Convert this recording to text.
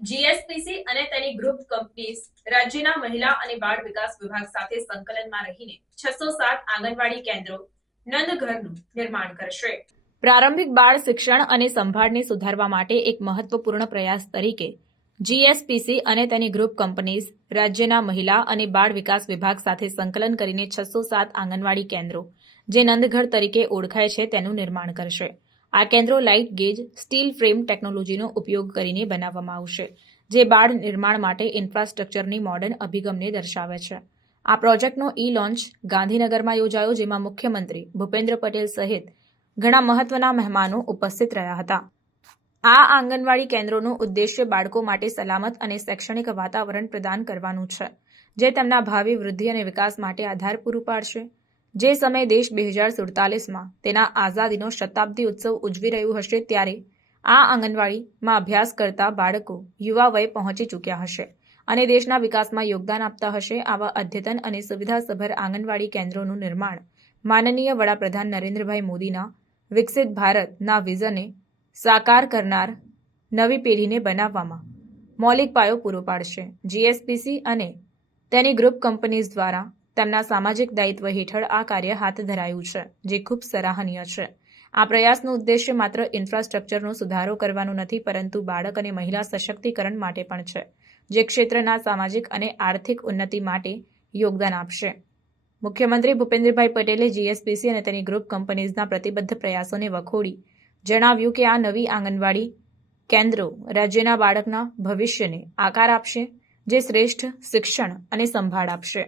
GSPC અને તેની group companies રાજ્યના મહિલા અને બાળ વિકાસ વિભાગ સાથે સંકલનમાં રહીને છસો સાત આંગણવાડી કેન્દ્રો નંદઘરનું નિર્માણ કરશે. પ્રારંભિક બાળ શિક્ષણ અને સંભાળને સુધારવા માટે એક મહત્વપૂર્ણ પ્રયાસ તરીકે જીએસપીસી અને તેની ગ્રુપ કંપનીઝ રાજ્યના મહિલા અને બાળ વિકાસ વિભાગ સાથે સંકલન કરીને છસો સાત આંગણવાડી કેન્દ્રો, જે નંદઘર તરીકે ઓળખાય છે, તેનું નિર્માણ કરશે. આ કેન્દ્રો લાઇટ ગેજ, સ્ટીલ ફ્રેમ ટેકનોલોજીનો ઉપયોગ કરીને બનાવવામાં આવશે, જે બાળ નિર્માણ માટે ઇન્ફ્રાસ્ટ્રક્ચરની મોડર્ન અભિગમને દર્શાવે છે. આ પ્રોજેક્ટનો ઈ લોન્ચ ગાંધીનગરમાં યોજાયો, જેમાં મુખ્યમંત્રી ભૂપેન્દ્ર પટેલ સહિત ઘણા મહત્વના મહેમાનો ઉપસ્થિત રહ્યા હતા. આ આંગણવાડી કેન્દ્રોનો ઉદ્દેશ્ય બાળકો માટે સલામત અને શૈક્ષણિક વાતાવરણ પ્રદાન કરવાનું છે, જે તેમના ભાવિ વૃદ્ધિ અને વિકાસ માટે આધાર પૂરું પાડશે. જે સમયે દેશ બે હજાર સુડતાલીસમાં તેના આઝાદીનો શતાબ્દી ઉત્સવ ઉજવી રહ્યું હશે ત્યારે આ આંગણવાડીમાં અભ્યાસ કરતા બાળકો, યુવા વય પહોંચી ચૂક્યા હશે અને દેશના વિકાસમાં યોગદાન આપતા હશે આવા અદ્યતન અને સુવિધાસભર આંગણવાડી કેન્દ્રોનું નિર્માણ માનનીય વડાપ્રધાન નરેન્દ્રભાઈ મોદીના વિકસિત ભારતના વિઝને સાકાર કરનાર નવી પેઢીને બનાવવામાં મૌલિક પાયો પૂરો પાડશે. જીએસપીસી અને તેની ગ્રુપ કંપનીઝ દ્વારા તેમના સામાજિક દાયિત્વ હેઠળ આ કાર્ય હાથ ધરાયું છે, જે ખૂબ સરાહનીય છે. આ પ્રયાસનો ઉદ્દેશ્ય માત્ર ઇન્ફ્રાસ્ટ્રક્ચરનો સુધારો કરવાનો નથી, પરંતુ બાળક અને મહિલા સશક્તિકરણ માટે પણ છે, જે ક્ષેત્રના સામાજિક અને આર્થિક ઉન્નતિ માટે યોગદાન આપશે. મુખ્યમંત્રી ભૂપેન્દ્રભાઈ પટેલે જીએસપીસી અને તેની ગ્રુપ કંપનીઝના પ્રતિબદ્ધ પ્રયાસોને વખોડી જણાવ્યું કે આ નવી આંગણવાડી કેન્દ્રો રાજ્યના બાળકના ભવિષ્યને આકાર આપશે, જે શ્રેષ્ઠ શિક્ષણ અને સંભાળ આપશે.